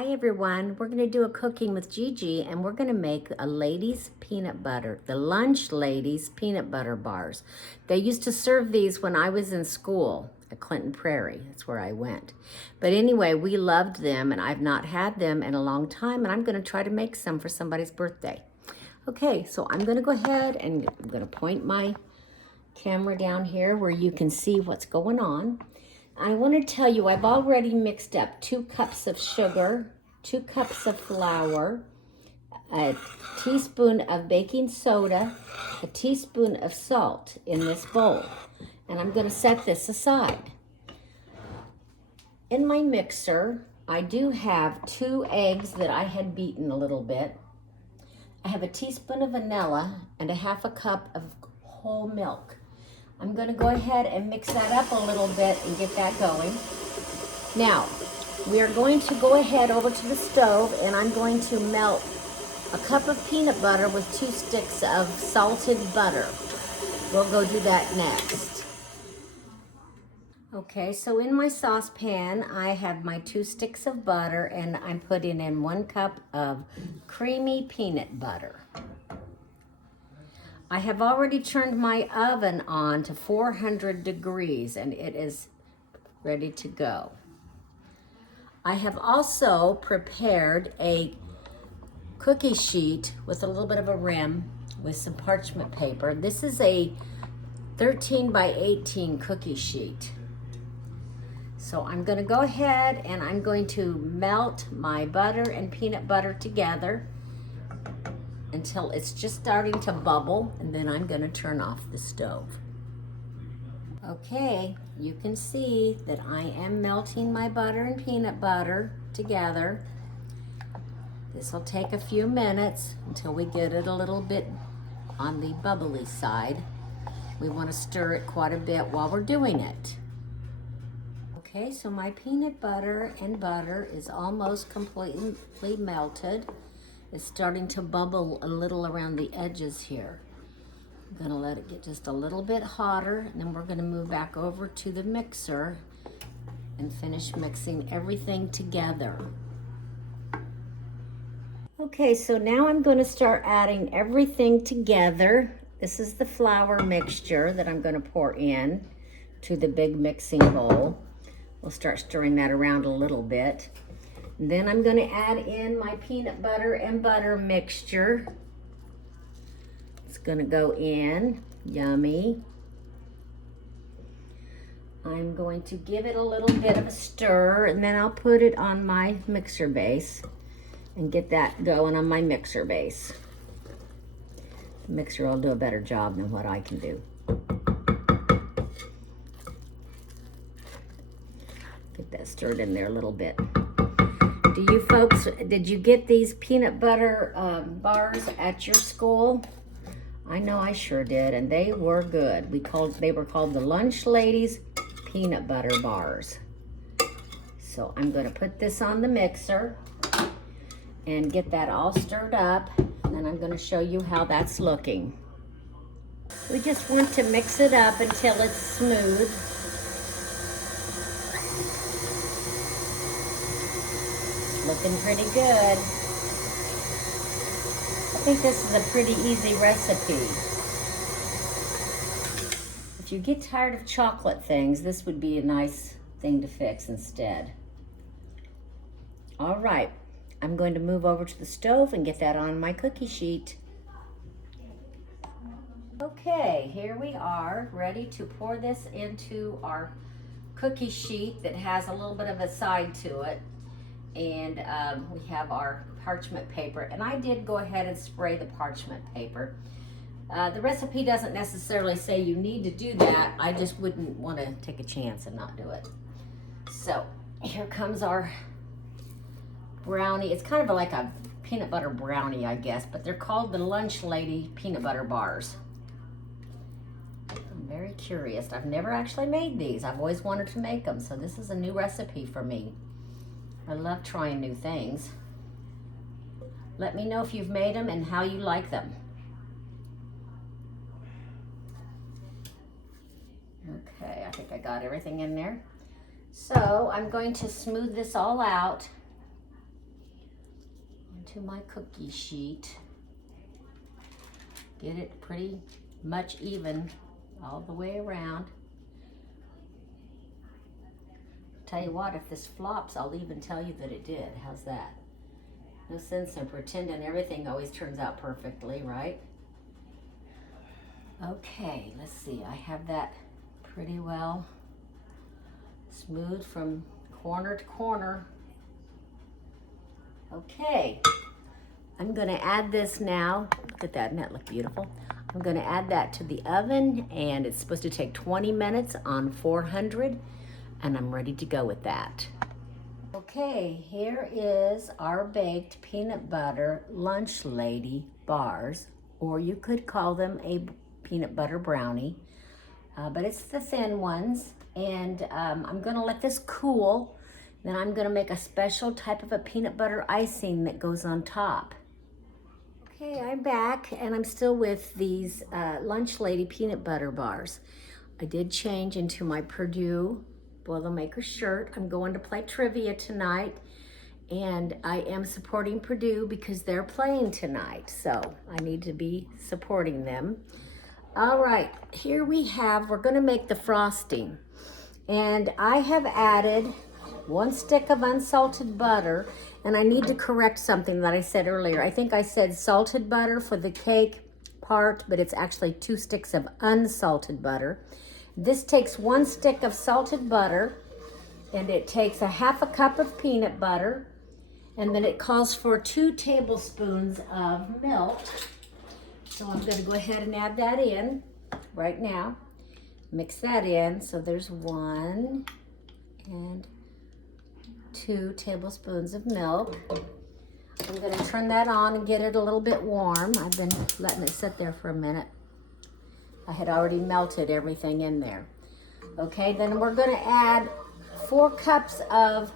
Hi everyone, we're going to do a cooking with Gigi and we're going to make a ladies peanut butter, the lunch ladies peanut butter bars. They used to serve these when I was in school at Clinton Prairie. That's where I went. But anyway, we loved them and I've not had them in a long time and I'm going to try to make some for somebody's birthday. Okay, so I'm going to go ahead and I'm going to point my camera down here where you can see what's going on. I want to tell you, I've already mixed up 2 cups of sugar, 2 cups of flour, a teaspoon of baking soda, a teaspoon of salt in this bowl. And I'm going to set this aside. In my mixer, I do have 2 eggs that I had beaten a little bit. I have a teaspoon of vanilla and a half a cup of whole milk. I'm going to go ahead and mix that up a little bit and get that going. Now, we are going to go ahead over to the stove and I'm going to melt a cup of peanut butter with 2 sticks of salted butter. We'll go do that next. Okay, so in my saucepan, I have my 2 sticks of butter and I'm putting in 1 cup of creamy peanut butter. I have already turned my oven on to 400 degrees and it is ready to go. I have also prepared a cookie sheet with a little bit of a rim with some parchment paper. This is a 13 by 18 cookie sheet. So I'm going to go ahead and I'm going to melt my butter and peanut butter together until it's just starting to bubble, and then I'm going to turn off the stove. Okay, you can see that I am melting my butter and peanut butter together. This will take a few minutes until we get it a little bit on the bubbly side. We want to stir it quite a bit while we're doing it. Okay, so my peanut butter and butter is almost completely melted. It's starting to bubble a little around the edges here. I'm going to let it get just a little bit hotter, and then we're going to move back over to the mixer and finish mixing everything together. Okay, so now I'm going to start adding everything together. This is the flour mixture that I'm going to pour in to the big mixing bowl. We'll start stirring that around a little bit. And then I'm going to add in my peanut butter and butter mixture. It's going to go in. Yummy. I'm going to give it a little bit of a stir, and then I'll put it on my mixer base and get that going on my mixer base. The mixer will do a better job than what I can do. Get that stirred in there a little bit. Do you folks, did you get these peanut butter bars at your school? I know I sure did, and they were good. They were called the Lunch Ladies peanut butter bars. So I'm going to put this on the mixer and get that all stirred up, and then I'm going to show you how that's looking. We just want to mix it up until it's smooth. Looking pretty good. I think this is a pretty easy recipe. If you get tired of chocolate things, this would be a nice thing to fix instead. All right, I'm going to move over to the stove and get that on my cookie sheet. Okay, here we are, ready to pour this into our cookie sheet that has a little bit of a side to it. And we have our parchment paper, and I did go ahead and spray the parchment paper. The recipe doesn't necessarily say you need to do that. I just wouldn't want to take a chance and not do it. So here comes our brownie. It's kind of like a peanut butter brownie, I guess, but they're called the Lunch Lady peanut butter bars. I'm very curious. I've never actually made these. I've always wanted to make them, so this is a new recipe for me. I love trying new things. Let me know if you've made them and how you like them. Okay, I think I got everything in there. So I'm going to smooth this all out into my cookie sheet. Get it pretty much even all the way around. Tell you what, if this flops, I'll even tell you that it did. How's that? No sense in pretending everything always turns out perfectly, right? Okay, let's see. I have that pretty well smooth from corner to corner. Okay, I'm gonna add this now. Look at that, doesn't that look beautiful? I'm gonna add that to the oven, and it's supposed to take 20 minutes on 400, and I'm ready to go with that. Okay, here is our baked peanut butter lunch lady bars, or you could call them a peanut butter brownie, but it's the thin ones. And I'm gonna let this cool. Then I'm gonna make a special type of a peanut butter icing that goes on top. Okay, I'm back, and I'm still with these lunch lady peanut butter bars. I did change into my Purdue Boilermaker shirt. I'm going to play trivia tonight, and I am supporting Purdue because they're playing tonight, so I need to be supporting them. All right, here we're gonna make the frosting, and I have added 1 stick of unsalted butter, and I need to correct something that I said earlier. I think I said salted butter for the cake part, but it's actually 2 sticks of unsalted butter. This takes 1 stick of salted butter, and it takes a 1/2 cup of peanut butter, and then it calls for 2 tablespoons of milk. So I'm gonna go ahead and add that in right now. Mix that in, so there's 1 and 2 tablespoons of milk. I'm gonna turn that on and get it a little bit warm. I've been letting it sit there for a minute. I had already melted everything in there. Okay, then we're gonna add 4 cups of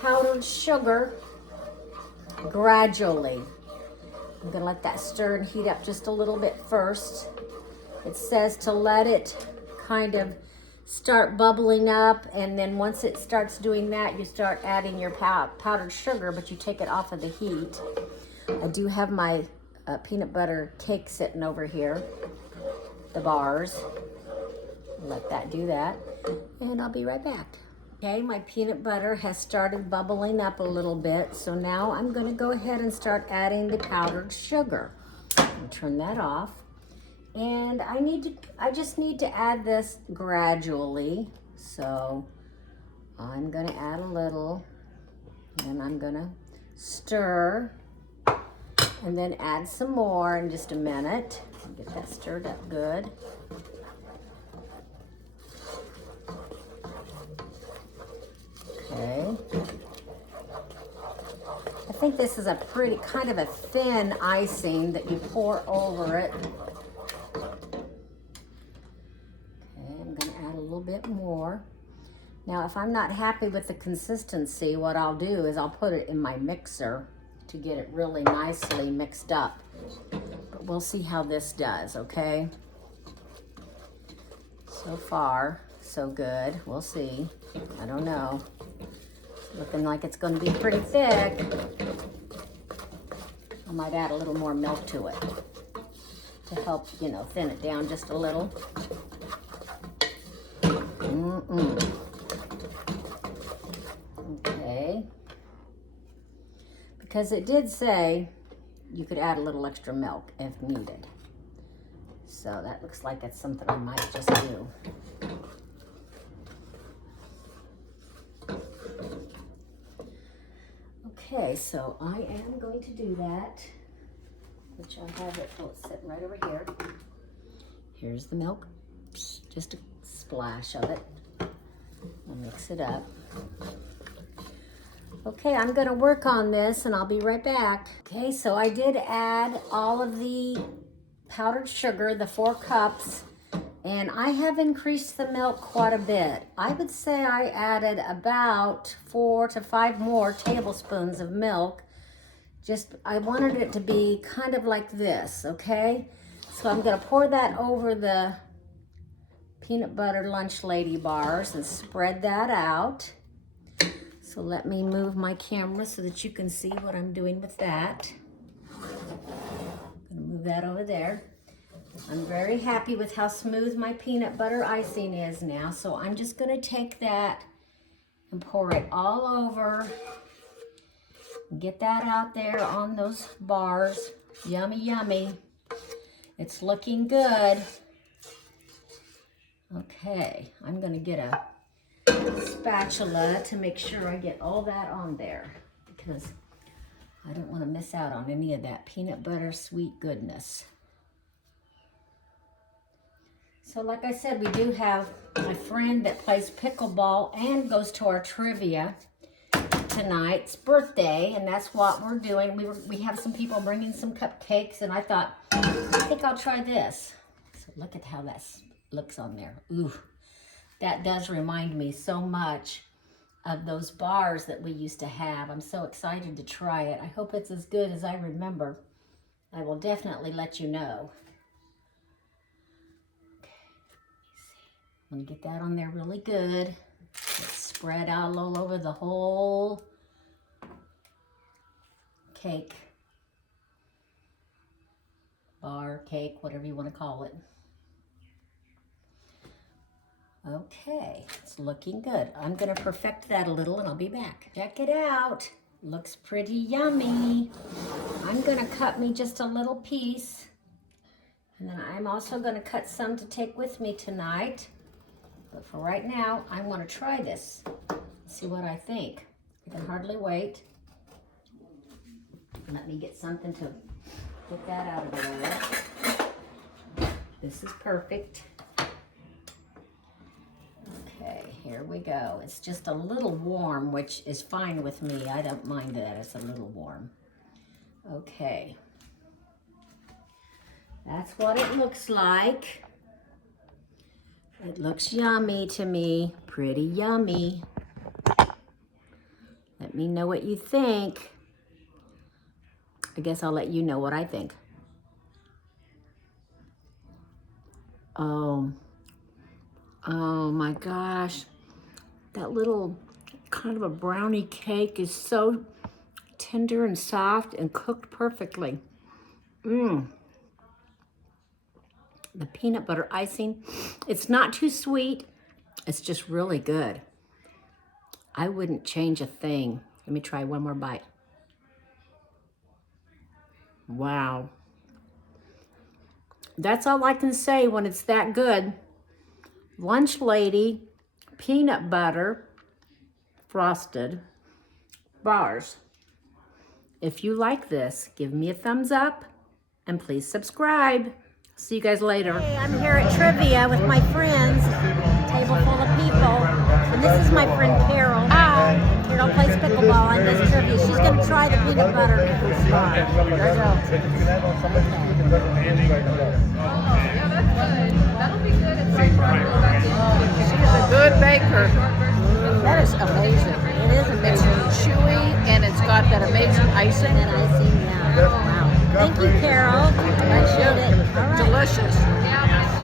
powdered sugar gradually. I'm gonna let that stir and heat up just a little bit first. It says to let it kind of start bubbling up, and then once it starts doing that, you start adding your powdered sugar, but you take it off of the heat. I do have my peanut butter cake sitting over here, the bars. Let that do that, and I'll be right back. Okay, my peanut butter has started bubbling up a little bit, so now I'm gonna go ahead and start adding the powdered sugar. I'll turn that off. And I just need to add this gradually. So I'm gonna add a little, and I'm gonna stir, and then add some more in just a minute. Get that stirred up good. Okay. I think this is a pretty kind of a thin icing that you pour over it. Bit more. Now, if I'm not happy with the consistency, what I'll do is I'll put it in my mixer to get it really nicely mixed up. But we'll see how this does, okay? So far, so good. We'll see. I don't know. Looking like it's going to be pretty thick. I might add a little more milk to it to help, thin it down just a little. Okay, because it did say you could add a little extra milk if needed. So that looks like it's something I might just do. Okay, so I am going to do that, which I have it, it's sitting right over here. Here's the milk, just a splash of it. I'll mix it up. Okay, I'm gonna work on this and I'll be right back. Okay, so I did add all of the powdered sugar, the 4 cups, and I have increased the milk quite a bit. I would say I added about 4 to 5 more tablespoons of milk. I wanted it to be kind of like this, okay? So I'm gonna pour that over the peanut butter lunch lady bars and spread that out. So let me move my camera so that you can see what I'm doing with that. I'm gonna move that over there. I'm very happy with how smooth my peanut butter icing is now. So I'm just gonna take that and pour it all over. Get that out there on those bars. Yummy, yummy. It's looking good. Okay, I'm gonna get a spatula to make sure I get all that on there because I don't want to miss out on any of that peanut butter sweet goodness. So like I said, we do have my friend that plays pickleball and goes to our trivia tonight's birthday, and that's what we're doing. We have some people bringing some cupcakes, and I thought, I think I'll try this. So look at how that looks on there. Ooh. That does remind me so much of those bars that we used to have. I'm so excited to try it. I hope it's as good as I remember. I will definitely let you know. Okay, let me see. I'm gonna get that on there really good. It's spread out all over the whole cake. Bar, cake, whatever you want to call it. Okay, it's looking good. I'm gonna perfect that a little and I'll be back. Check it out. Looks pretty yummy. I'm gonna cut me just a little piece. And then I'm also gonna cut some to take with me tonight. But for right now, I wanna try this. See what I think. I can hardly wait. Let me get something to put that out of the way. This is perfect. Okay, here we go. It's just a little warm, which is fine with me. I don't mind that it's a little warm. Okay. That's what it looks like. It looks yummy to me. Pretty yummy. Let me know what you think. I guess I'll let you know what I think. Oh my gosh, that little kind of a brownie cake is so tender and soft and cooked perfectly. The peanut butter icing, it's not too sweet, it's just really good. I wouldn't change a thing. Let me try one more bite. Wow. That's all I can say when it's that good. Lunch Lady peanut butter frosted bars. If you like this, give me a thumbs up and please subscribe. See you guys later. Hey, I'm here at trivia with my friends, table full of people. And this is my friend Carol. Hi. Carol plays pickleball and does trivia. She's going to try the peanut butter bar. There you go. Yeah, that's good. That'll be good at some point. She is a good baker. That is amazing. It is amazing. It's chewy and it's got that amazing icing. That icing, yeah. Wow. Thank you, Carol. Appreciate it. All right. Delicious. Yeah.